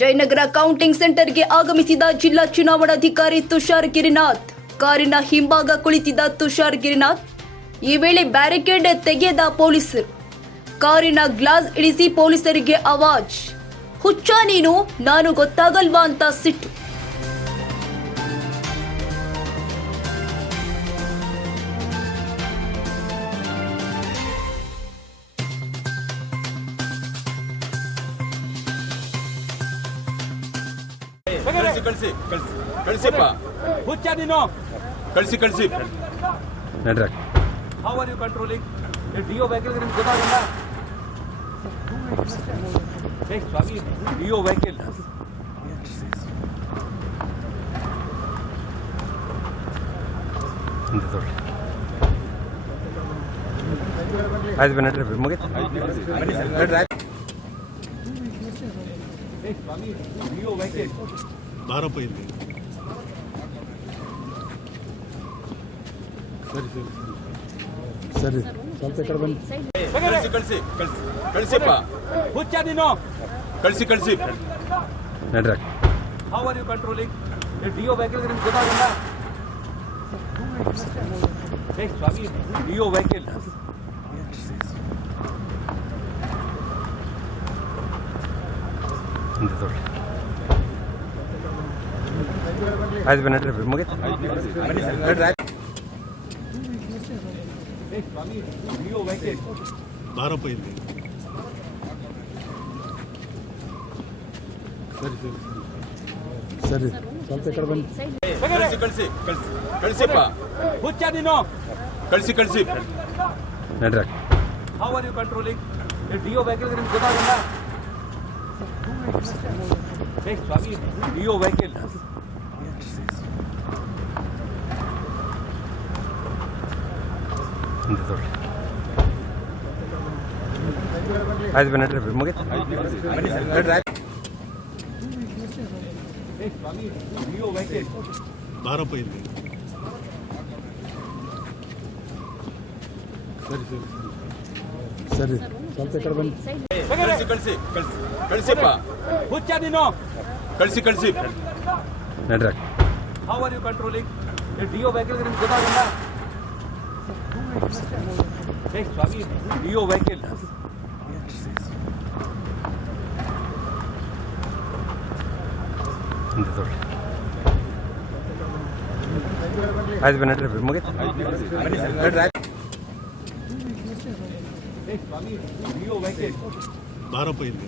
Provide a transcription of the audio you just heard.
Jayanagar counting ಸೆಂಟರ್ಗೆ ಆಗಮಿಸಿದ ಜಿಲ್ಲಾ ಚುನಾವಣಾಧಿಕಾರಿ ತುಷಾರ್ ಗಿರಿನಾಥ್. ಕಾರಿನ ಹಿಂಭಾಗ ಕುಳಿತಿದ್ದ ತುಷಾರ್ ಗಿರಿನಾಥ್. ಈ ವೇಳೆ ಬ್ಯಾರಿಕೇಡ್ ತೆಗೆದ ಪೊಲೀಸರು. ಕಾರಿನ ಗ್ಲಾಸ್ ಇಳಿಸಿ ಪೊಲೀಸರಿಗೆ ಅವಾಜ್ ಹುಚ್ಚ ನೀನು, ನಾನು ಗೊತ್ತಾಗಲ್ವಾ ಅಂತ ಸಿಟ್ಟು. ಕಳಿಸಿ ಕಳಿಸಿ ಕಳಿಸಿ ಕಳಿಸಿಪ್ಪ. ಹುಚ್ಚ ನೀನು. ಕಳಿಸಿ ಕಳಿಸಿ. ನಡ್ರಿ. How are you controlling DO vehicle ನಿಮ್ಗೆ ಗೊತ್ತಾಗಲ್ಲ? ಏ ಸ್ವಾಮಿ ಡಿಒ ವೆಹಿಕಲ್ ಹಿಂದೆ ತೋರಿ. ಆಯ್ತು ಬನ್ನಿ ನಡ್ರಿ ಮುಗಿತ. ಏ ಸ್ವಾಮಿ ಡಿಒ ವೆಹಿಕಲ್ ಬಾರಪ್ಪ ಇಲ್ಲಿ ಸರಿ ಸರಿ ಸರಿ ಸ್ವಲ್ಪ ಈ ಕಡೆ ಬನ್ನಿ ಕಳಿಸಿ ಕಳಿಸಿ ಕಳಿಸಿ ಕಳಿಸಿಪ್ಪ ಹುಚ್ಚ ನೀನು ಕಳಿಸಿ ಕಳಿಸಿ ನಡ್ರಿ how are you controlling DO vehicle ನಿಮ್ಗೆ ಗೊತ್ತಾಗಲ್ಲ ಏ ಸ್ವಾಮಿ ಡಿಒ ವೆಹಿಕಲ್ ಹಿಂದೆ ತೋರಿ ಆಯ್ತು ಬನ್ನಿ ನಡ್ರಿ ಮುಗೀತು ಏ ಸ್ವಾಮಿ ಡಿಒ ವೆಹಿಕಲ್ ಬಾರಪ್ಪ ಇಲ್ಲಿ ಸರಿ ಸರಿ ಸರಿ ಸ್ವಲ್ಪ ಈ ಕಡೆ ಬನ್ನಿ ಕಳಿಸಿ ಕಳಿಸಿ ಕಳಿಸಿ ಕಳಿಸಿಪ್ಪ ಹುಚ್ಚ ನೀನು ಕಳಿಸಿ ಕಳಿಸಿ ನಡ್ರಿ how are you controlling DO vehicle ನಿಮ್ಗೆ ಗೊತ್ತಾಗಲ್ಲ ಏ ಸ್ವಾಮಿ ಡಿಒ ವೆಹಿಕಲ್ ಹಿಂದೆ ತೋರಿ ಆಯ್ತು ಬನ್ನಿ ನಡ್ರಿ ಮುಗೀತು ಬಾರಪ್ಪ ಇಲ್ಲಿ ಸರಿ ಸರಿ ಸರಿ ಸ್ವಲ್ಪ ಕಡೆ ಬನ್ನಿ ಕಳಿಸಿ ಕಳಿಸಿ ಕಳಿಸಿ ಕಳಿಸಿಪ್ಪ ಹುಚ್ಚ ನೀನು ಕಳಿಸಿ ಕಳಿಸಿ ನಡ್ರಿ how are you controlling DO vehicle ನಿಮ್ಗೆ ಗೊತ್ತಾಗಲ್ಲ ಏ ಸ್ವಾಮಿ ಡಿಒ ವೆಹಿಕಲ್ ಹಿಂದೆ ತೋರಿ ಆಯ್ತು ಬನ್ನಿ ನಡ್ರಿ ಮುಗೀತು ಏ ಸ್ವಾಮಿ ಡಿಒ ವೆಹಿಕಲ್ ಬಾರಪ್ಪ ಇಲ್ಲಿ